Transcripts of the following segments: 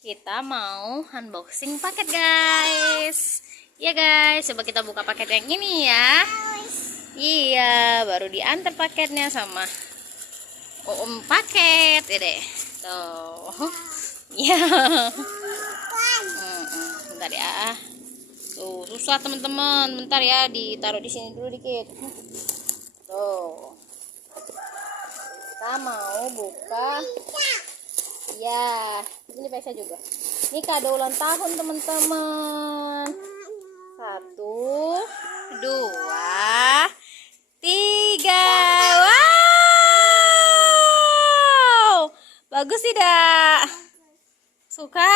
kita mau unboxing paket guys. Ya guys, coba kita buka paket yang ini ya. Iya, baru diantar paketnya sama om paket ya deh. Tuh. Ya. Bentar ya. Tuh, susah teman-teman. Bentar ya, ditaruh di sini dulu dikit. Tuh. Kita mau buka. Ya, ini biasa juga. Ini kado ulang tahun teman-teman. 1, 2, 3. Wow, bagus tidak? Suka?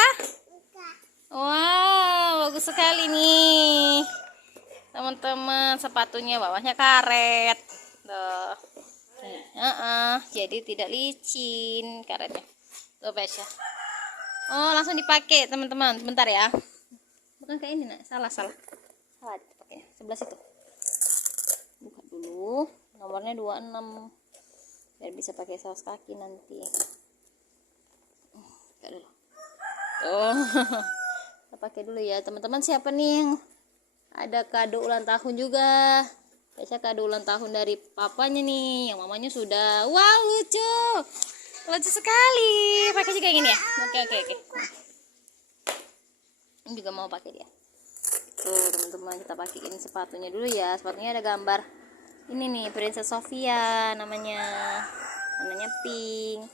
Wow, bagus sekali nih teman-teman. Sepatunya bawahnya karet. Tuh. Jadi tidak licin karetnya. Tuh Pesha. Oh, langsung dipakai teman-teman. Bentar ya. Bukan kayak ini, nak. Salah pakainya. Sebelah situ. Buka dulu. Nomornya 26. Biar bisa pakai saus kaki nanti. Buka dulu. Tuh. Kita pakai dulu ya, teman-teman. Siapa nih yang ada kado ulang tahun juga? Pesha kado ulang tahun dari papanya nih. Yang mamanya sudah. Wow, lucu. Lucu sekali. Pakai juga yang ini ya. Oke. Ini juga mau pakai dia. Tuh teman-teman, kita pakein sepatunya dulu ya. Sepatunya ada gambar ini nih, Princess Sofia namanya. Warnanya pink.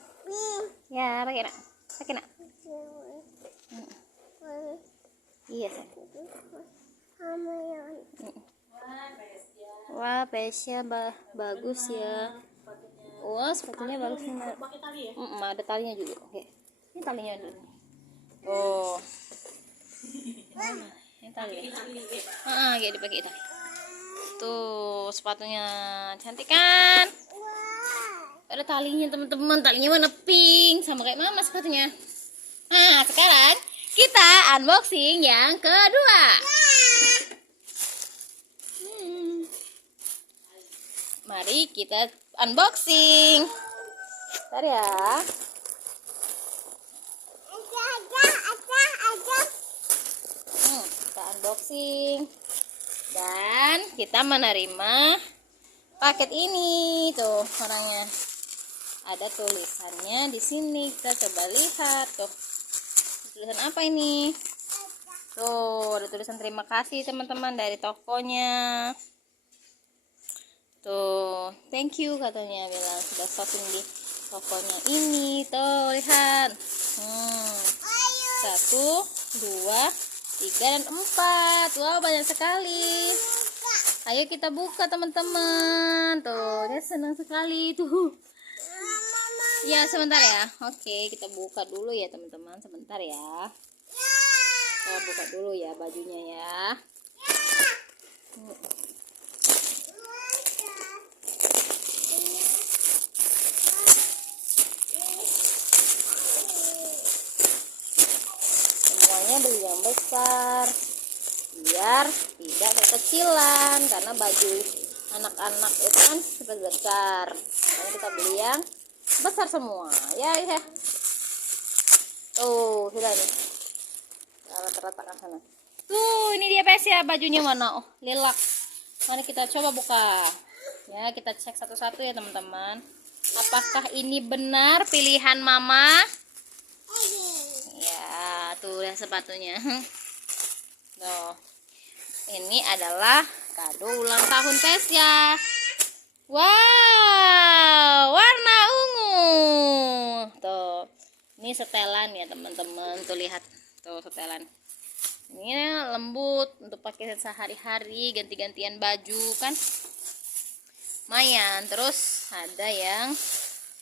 Ya, pakai nak. Iya sih. Wah, Pesha bagus ya. Wah, sepatunya bagus nih. Ada talinya juga. Oke. Ini talinya dulu. Oh. Ini tali. Kayak dipakai tali. Tuh, sepatunya cantik kan? Ada talinya, teman-teman. Talinya warna pink sama kayak mama sepatunya. Nah, sekarang kita unboxing yang kedua. Mari kita unboxing. Bentar ya. Kita unboxing. Dan kita menerima paket ini. Tuh, orangnya. Ada tulisannya di sini. Kita coba lihat tuh. Tulisan apa ini? Tuh, ada tulisan terima kasih teman-teman dari tokonya. Tuh, thank you katanya, bilang sudah shopping di tokonya ini. Tuh, lihat. 1, 2, 3, dan 4. Wow, banyak sekali. Ayo kita buka teman-teman. Tuh, dia senang sekali tuh. Ya, sebentar ya. Oke, kita buka dulu ya teman-teman. Sebentar ya. Kita buka dulu ya bajunya ya. Semuanya beli yang besar biar tidak kekecilan, karena baju anak-anak itu kan super besar. Makanya kita beli yang besar semua ya. Tuh, sudah nih. Letakkan sana. Tuh, ini dia Pesha, bajunya warna lilac. Mari kita coba buka. Ya, kita cek satu-satu ya teman-teman. Apakah ini benar pilihan mama? Ya, tuh ya sepatunya. Tuh. Ini adalah kado ulang tahun Pesha. Wow, warna ungu. Tuh. Ini setelan ya teman-teman. Tuh lihat. Tuh setelan. Ini lembut untuk pakai sehari-hari, ganti-gantian baju kan. Lumayan. Terus ada yang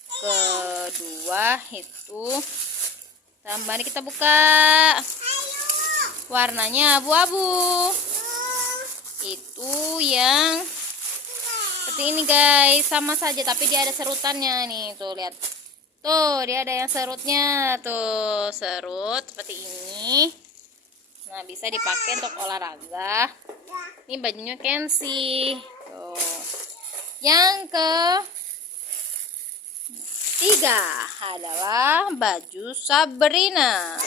kedua itu. Mari kita buka. Warnanya abu-abu. Itu yang seperti ini guys, sama saja tapi dia ada serutannya nih. Tuh lihat. Tuh, dia ada yang serutnya. Tuh, serut seperti ini. Nah, bisa dipakai untuk olahraga. Ini bajunya Kenzi. Tuh. Yang ketiga adalah baju Sabrina.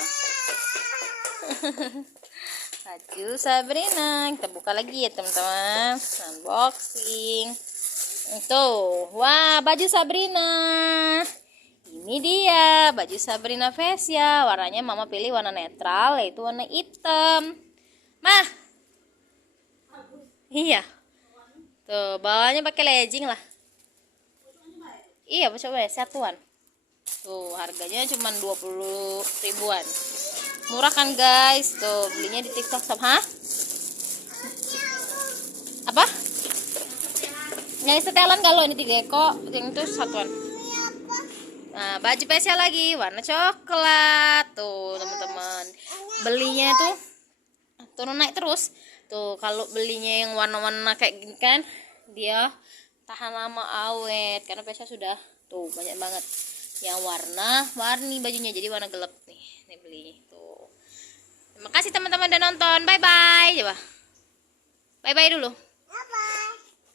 Baju Sabrina. Kita buka lagi ya teman-teman. Unboxing. Tuh, wah baju Sabrina. Ini dia baju Sabrina Vesya. Warnanya mama pilih warna netral, yaitu warna hitam. Mah, iya. Tuh, bawahnya pakai legging lah. Iya, coba ya, satuan. Tuh, harganya cuma 20 ribuan. Murah kan guys? Tuh, belinya di TikTok Shop. Hah? Apa? Yang setelan kalau ini 3 kok, yang itu satuan. Nah, baju spesial lagi warna coklat. Tuh, teman-teman. Belinya tuh turun naik terus. Tuh, kalau belinya yang warna-warna kayak gini kan, dia tahan lama awet karena spesial sudah tuh banyak banget yang warni bajunya, jadi warna gelap nih. Nih beli tuh. Terima kasih teman-teman udah nonton. Bye bye. Coba. Bye bye dulu.